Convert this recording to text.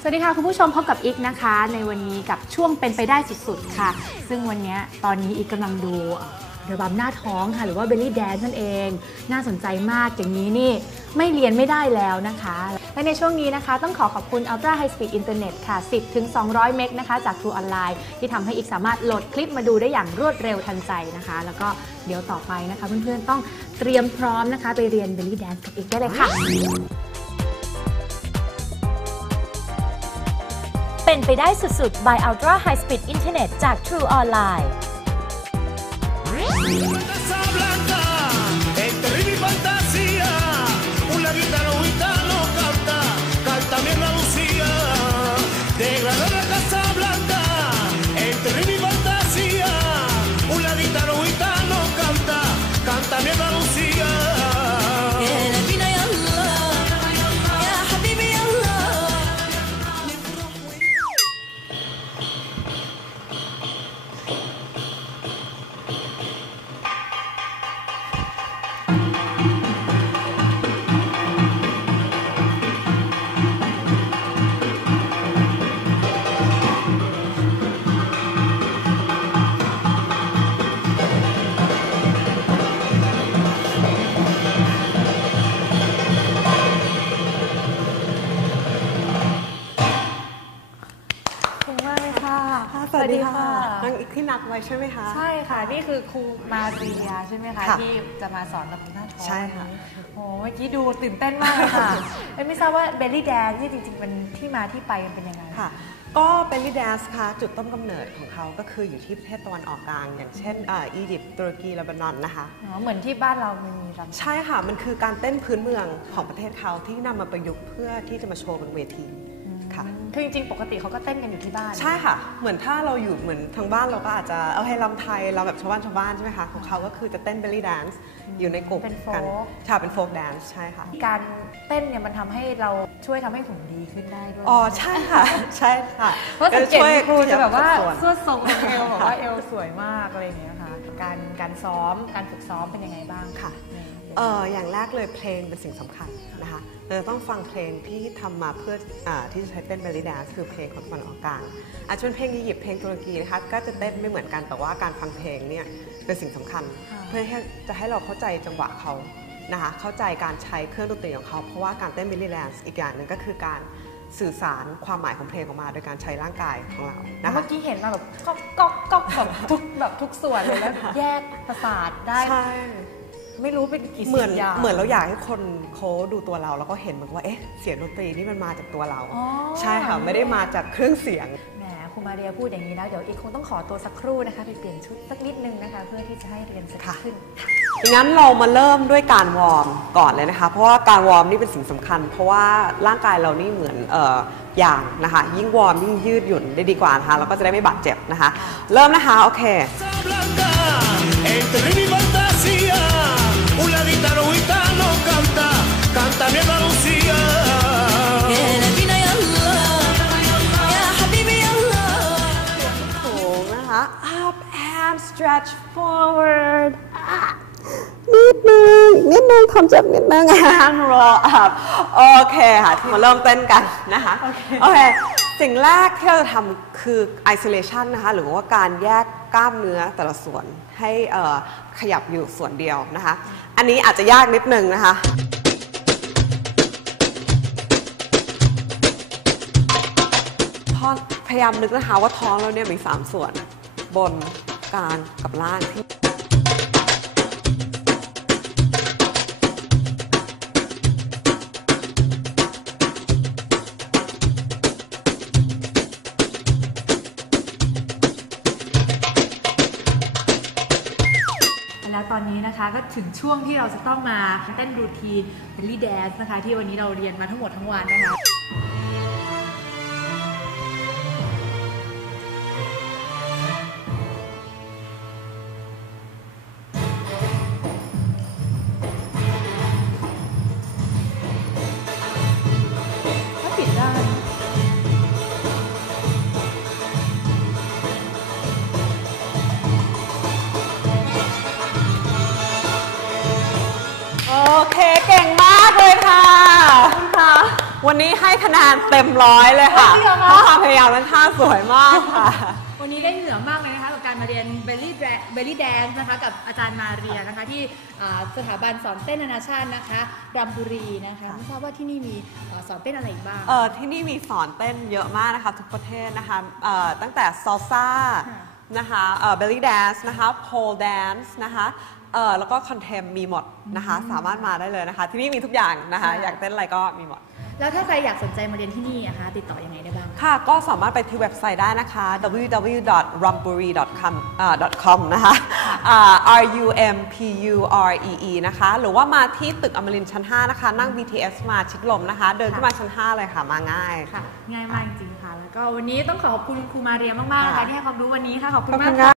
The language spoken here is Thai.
สวัสดีค่ะ คุณผู้ชมพบกับอีกนะคะ ในวันนี้กับช่วงเป็นไปได้สุดๆค่ะ ซึ่งวันนี้ตอนนี้อีกกำลังดูเดบัำหน้าท้องค่ะ หรือว่าเบลลี่แดนนั่นเอง น่าสนใจมากอย่างนี้นี่ไม่เรียนไม่ได้แล้วนะคะ และในช่วงนี้นะคะ ต้องขอขอบคุณ Ultra High Speed Internet ค่ะ 10ถึง200 เมกนะคะจาก True Online ที่ทำให้อีกสามารถโหลดคลิปมาดูได้อย่างรวดเร็วทันใจนะคะ แล้วก็เดี๋ยวต่อไปนะคะเพื่อนๆต้องเตรียมพร้อมนะคะไปเรียน Belly Dance กับอีกได้เลยค่ะ เป็นไปได้สุดๆ by Ultra High Speed Internet จาก True Online มากเลยค่ะสวัสดีค่ะน้องอีกที่นัดไว้ใช่ไหมคะ ใช่ค่ะ นี่คือครูมาเรียใช่ไหมคะ ค่ะที่จะมาสอนระบบหน้าท้องใช่ค่ะ โอ้เมื่อกี้ดูตื่นเต้นมากเลยค่ะเอ้ยไม่ทราบว่าเบลลี่แดนนี่จริงๆมันที่มาที่ไปมันเป็นยังไง ค่ะ ก็เป็นลิแดนส์ค่ะจุดต้นกำเนิดของเขาก็คืออยู่ที่ประเทศตะวันออกกลาง อย่างเช่นเอ่ออียิปต์ตุรกีเลบานอนนะคะ อ๋อ เหมือนที่บ้านเรามันมีรำ ใช่ค่ะ มันคือการเต้นพื้นเมืองของประเทศเขาที่นำมาประยุกต์เพื่อที่จะมาโชว์บนเวที ค่ะคือจริงๆ ปกติเขาก็เต้นกันอยู่ที่บ้าน ใช่ค่ะ เหมือนถ้าเราอยู่เหมือนทางบ้านเราก็อาจจะเอาให้ลำไทยเราแบบชาวบ้านชาวบ้านใช่ไหมคะ ของเขาก็คือจะเต้นเบลลี่แดนซ์อยู่ในกลุ่มเป็นโฟกันล์คใช่เป็นโฟกแดนซ์ใช่ค่ะ การเต้นเนี่ยมันทำให้เราช่วยทำให้หุ่นดีขึ้นได้ด้วยอ๋อใช่ค่ะ ใช่ค่ะเพราะสังเกตช่วยครูจะแบบว่าขยับสัดส่วนเสื้อทรงของเอวแบบว่าเอวสวยมากอะไรอย่างเงี้ยค่ะ การการซ้อมการฝึกซ้อมเป็นยังไงบ้างค่ะใน เอออย่างแรกเลยเพลงเป็นสิ่งสำคัญนะคะเราจะต้องฟังเพลงที่ทำมาเพื่ออาที่จะใช้เต้นเบลลี่แดนซ์คือเพลงของตะวันออกกลางอาจจะเป็นเพลงอียิปต์เพลงตุรกีนะคะก็จะเต้นไม่เหมือนกันแต่ว่าการฟังเพลงเนี่ยเป็นสิ่งสำคัญ เพื่อให้จะให้เราเข้าใจจังหวะเขานะคะเข้าใจการใช้เครื่องดนตรีของเขาเพราะว่าการเต้นเบลลี่แดนซ์อีกอย่างหนึ่งก็คือการสื่อสารความหมายของเพลงออกมาโดยการใช้ร่างกายของเรานะคะเมื่อกี้เห็นมาแบบก๊อกก๊อกก๊อกแบบทุกแบบทุกส่วนเลยแล้วแยกประสาทได้ใช่ ไม่รู้เป็นกี่เหมืสิอนบอย่างเหมือนเราอยากให้คนเขาดูตัวเรา แล้วก็เห็นเหมือนว่าเอ๊ะเสียงดนตรีนี่มันมาจากตัวเรา อ๋อ ใช่ค่ะไม่ได้มาจากเครื่องเสียง แหมครูมาเรียพูดอย่างนี้แล้วเดี๋ยวอีกคงต้องขอตัวสักครู่นะคะ ไปเปลี่ยนชุดสักนิดนึงนะคะ เพื่อที่จะให้เรียนสนุกค่ะขึ้น งั้นเรามาเริ่มด้วยการวอร์มก่อนเลยนะคะ เพราะว่าการวอร์มนี่เป็นสิ่งสำคัญ เพราะว่าร่างกายเรานี่เหมือนเอ่ออย่างนะคะ ยิ่งวอร์มยิ่งยืดหยุ่นได้ดีกว่านะคะเราก็จะได้ไม่บาดเจ็บนะคะ เริ่มนะคะ โอเค Casablanca, en terrible fantasía, stretch forward อะนิดนึงนิดนึงทำเจ็บนิดนึง and roll up โอเคค่ะ ที่มาเริ่มเต้นกันนะคะ โอเค สิ่งแรกที่เราจะทำคือ isolation นะคะ หรือว่าการแยกกล้ามเนื้อแต่ละส่วนให้เอ่อขยับอยู่ส่วนเดียวนะคะ อันนี้อาจจะยากนิดนึงนะคะท้องพยายามนึกนะคะว่าท้องเราเนี่ยมี 3 ส่วน บน กางกับล่างที่แล้วตอนนี้นะคะก็ถึงช่วงที่เราจะต้องมาเต้นรูทีน belly dance นะคะ ที่วันนี้เราเรียนมาทั้งหมดทั้งวันนะคะ วันนี้ให้คะแนนเต็มร้อยเลยค่ะจริงเหรอคะ เพราะความพยายามและท่าสวยมากค่ะ วันนี้ได้เหนือมากเลยนะคะกับการมาเรียนเบลลี่เบลลี่แดนนะคะกับอาจารย์มาเรียนะคะที่อ่าสถาบันสอนเต้นนานาชาตินะคะรำบุรีนะคะไม่ทราบว่าที่นี่มีเอ่อสอนเต้นอะไรอีกบ้าง เออที่นี่มีสอนเต้นเยอะมากนะคะทุกประเทศนะคะเอ่อตั้งแต่ซอลซ่าค่ะนะคะเอ่อเบลลี่แดนซ์นะคะโพลแดนซ์นะคะเอ่อแล้วก็คอนเทมมีหมดนะคะ สามารถมาได้เลยนะคะ ที่นี่มีทุกอย่างนะคะ ค่ะ อยากเต้นอะไรก็มีหมด แล้วถ้าใครอยากสนใจมาเรียนที่นี่นะคะติดต่อยังไงได้บ้าง ค่ะ ก็สามารถไปที่เว็บไซต์ได้นะคะ www.rumburi.com อ่า .com นะคะอ่า r u m p u r e e นะคะ หรือว่ามาที่ตึกอมรินทร์ชั้น 5 นะคะ นั่ง BTS มาชิดลมนะคะ เดินขึ้นมาชั้น 5 เลยค่ะ มาง่าย ค่ะ ง่ายมากจริงๆค่ะ แล้วก็วันนี้ต้องขอขอบคุณครูมาเรียมากๆนะคะค่ะที่ให้ความรู้วันนี้ค่ะ ขอบคุณขอบมาคุกณค่ะค่ะ